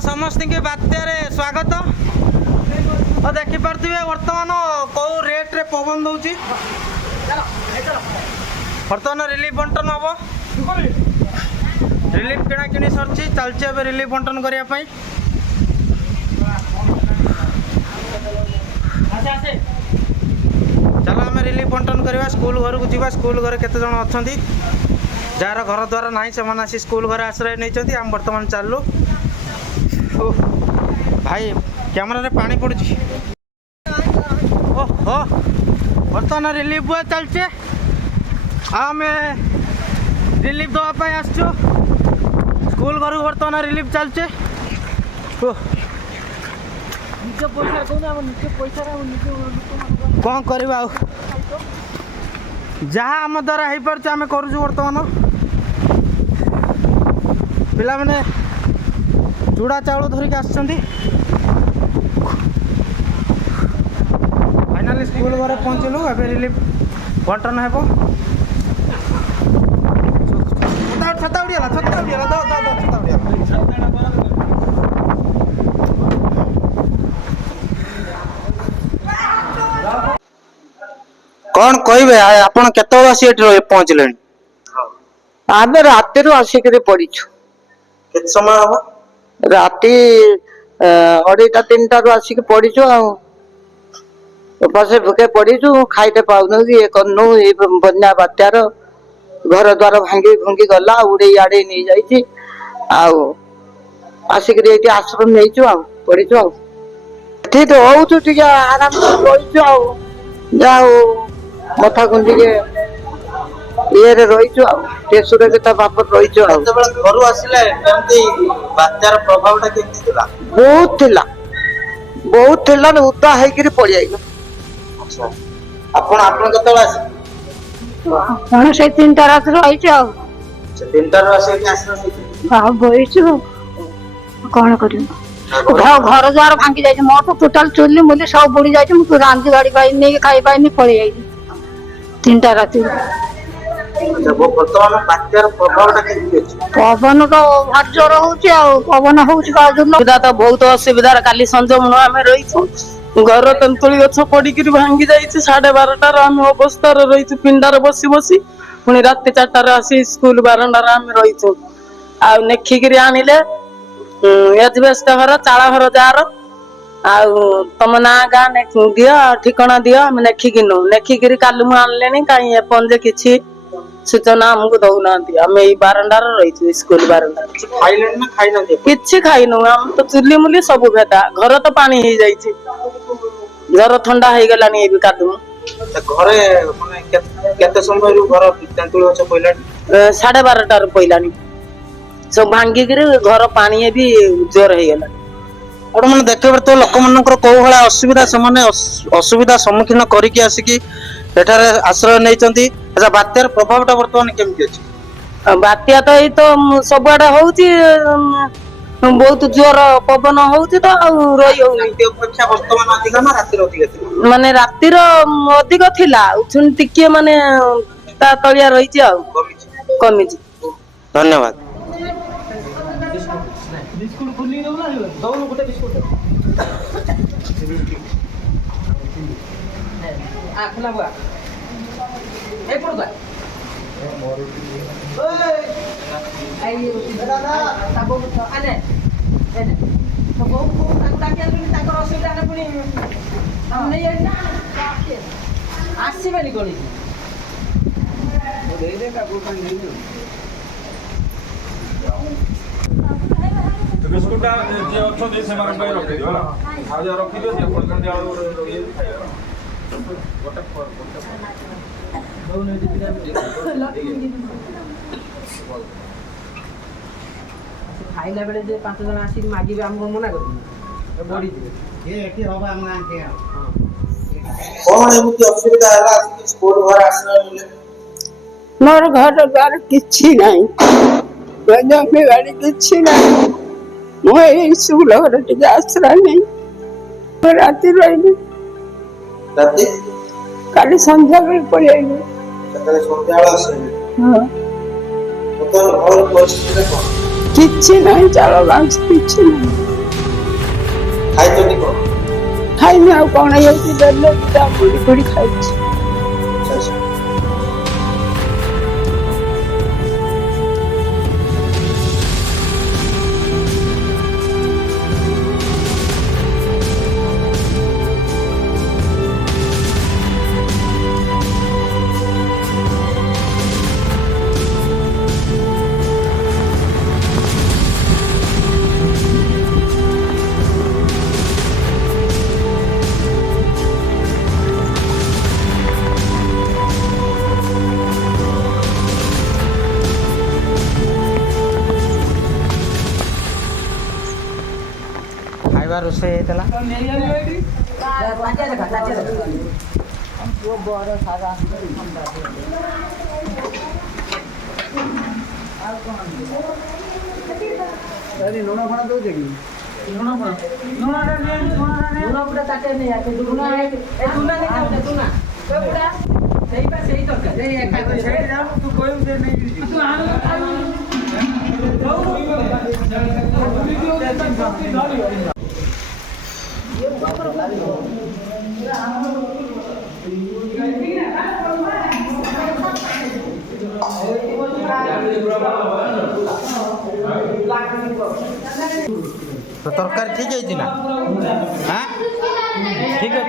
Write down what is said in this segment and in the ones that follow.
समस्त के बात्यारे स्वागत। तो देखिपे बर्तमान कौ रेट रे पवन दौर बर्तमान रिलीफ बंटन हम रिलीफ किणा कि सरची चलती ए रिलीफ बंटन करने चलो आम रिलीफ बंटन करवा स्कूल घर को जीवा स्कूल घर केते जन अच्छा जार घर द्वार ना से आसी स्कूल घर आश्रय नहीं आम बर्तमान चलू भाई कैमरा रे पानी पड़ुची ओहो बर्तमान रिलीफ बुआ चलचे आम रिलीफ दवाई आसचु स्कूल घर को बर्तमान रिलीफ चलचे कौन करवा जहाँ आम द्वारा हो पार आम करुँ बर्तमान पिला माने चूड़ा चाउल धरिक आसछंती फाइनाली स्कूल घरे पहुँचलु ए रिलीफ बंटन हेबो छता उड़ियाला कौन कहबे आपण केते आसी एठी पहुँचले आमे राति आसिक पड़ीछु केते समय हबो राति 2:30-3 आसिक पड़ीछु उपासे भूखे पड़ीछु खाइते पाउनु ये करनु ये बन्या बात्यार घर द्वार भांगी भुंगी गला उड़े आड़े नहीं जाइछि आसिक आश्रम नहीं पड़ीछु एठी तो होउछु टिके आराम से रहिछु जाओ मथा गुंजी के ये रही सुरक्षित भाव रही घर आसिले बात्यार प्रभाव बहुत थिला उदा होकर पड़ जाइल से 3टा रात रही कौन कर घर द्वार भांगी जाए मोर तो टोटाल चुली मुली सब बुड़ी जाए रांधी गाड़ी पाई खाई पाई पड़ जाए 3टा राति पवन तो भार जोर पवन सुविधा तो बहुत असुविधा काली संज आम रही घर तेंतुली गछ पड़ी भांगी जाइए 12:30 आम अवस्था रही पिंडार बसी बसी पुणी राति 4टार आसी स्कूल बारंडार आम रही नेखिकी आनिले एजबेस्ट घर चाला घर जार तुम ना गाँ दियो ठिकना दियो आम नेखिकी नु नेखिकी काली मु आनले कहीं एपजे किसी सूचना हमको दौना आम ये बारंडार रही स्कूल बारंडार किसी खाइनु आम तो चुली मुली सब भेदा घर तो पानी हो जाइए जर ठंडा हो गलानी ये कादू घरे केते समय घर तेंतुली गछ पइलानी 12:30 पइलानी सब भांगी घर पानी भी जोर हो गला और मैंने देखे तो लोक मानकर कौ भाया असुविधा से असुविधा सम्मुखीन करके आसिकी एठारे आश्रय नहीं अच्छा बात्यार प्रभाव बर्तमान केमती अछि बात्या तो ये तो सबआडे होउची बहुत जोर पवन होउची तो रही होउनी अपेक्षा वर्तमान अधिक ना रातिर अधिक माने रातिर अधिक थिला उछुन टिके माने ता तळिया रहिची आ कमिची धन्यवाद बिस्कुट खुली दो ना दौनु गोटे बिस्कुट आ खुला बुआ ए पड़गा ओए आई दादा ताबो आने एने तो बहु ताकू डाके आलुनी ताकर असुविधा ने पुनी हम नहीं है ना आसीबेनी कोनी दे दे काकू पानी दे दे बिस्कुट जे अच्छे से मार पे रखि दियो ना आ जा रखि दियो से पकड़ दिया और ये खाया गोटे दोने खाइला बेले जे 5 जन आसी मागिबे हम मना कर बड़ी दिबे ये एठी होबा हम आके कौन एमती असुविधा है स्कूल घर आश्रय मिले मोर घर द्वार किछि नहीं जमी गाड़ी किछि नहीं मोर स्कूल घर टिके आश्रय नहीं राति रही राति काली संध्या बेले पड़ी आइले सकाळे संध्या बेला आसे हां तो घर परिस्थिति देखो किछि नहीं चालो बांस किछि नहीं ଖାଇଛନ୍ତି କଣ? ଖାଇନି ଆଉ କଣ ହେଇଛି ଦେଲେ ଦିଟା ମୁଢି ଫୁଡି ଖାଇଛି। ଖାଇବା ରୋଷେଇ ହେଇଥିଲା। ଲୁଣ ଫଣ ଦଉଛେ କି? ଲୁଣ ପୁରା ତାଟିଆ ନେଇ ଆସେ। ଲୁଣ ତୁନା ନେଇ ଯାଉଛେ ତୁନା ସେଇ ତରକାରୀ ତୁ କହିବୁ तो तरकारी ठीक है ना? हाँ ठीक है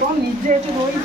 कौन निजे रोई